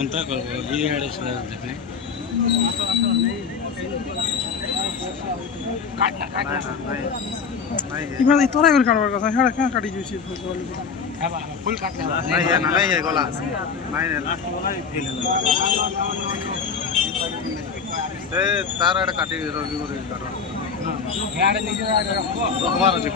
ಎಂತ ಕೊಡ್ಬೋದು ಈ ಹಾಡು देखने इबार तोरा कर काटबार কথা হেড়া কা কাটি দিছি ফুল কাটলে নাই গলা নাই লাস্ট গলা ফেল এ তার আড়ে কাটি রবি করে কাটো হ্যাঁ আড়ে নিজে আড়ে রাখবো তোমার আছে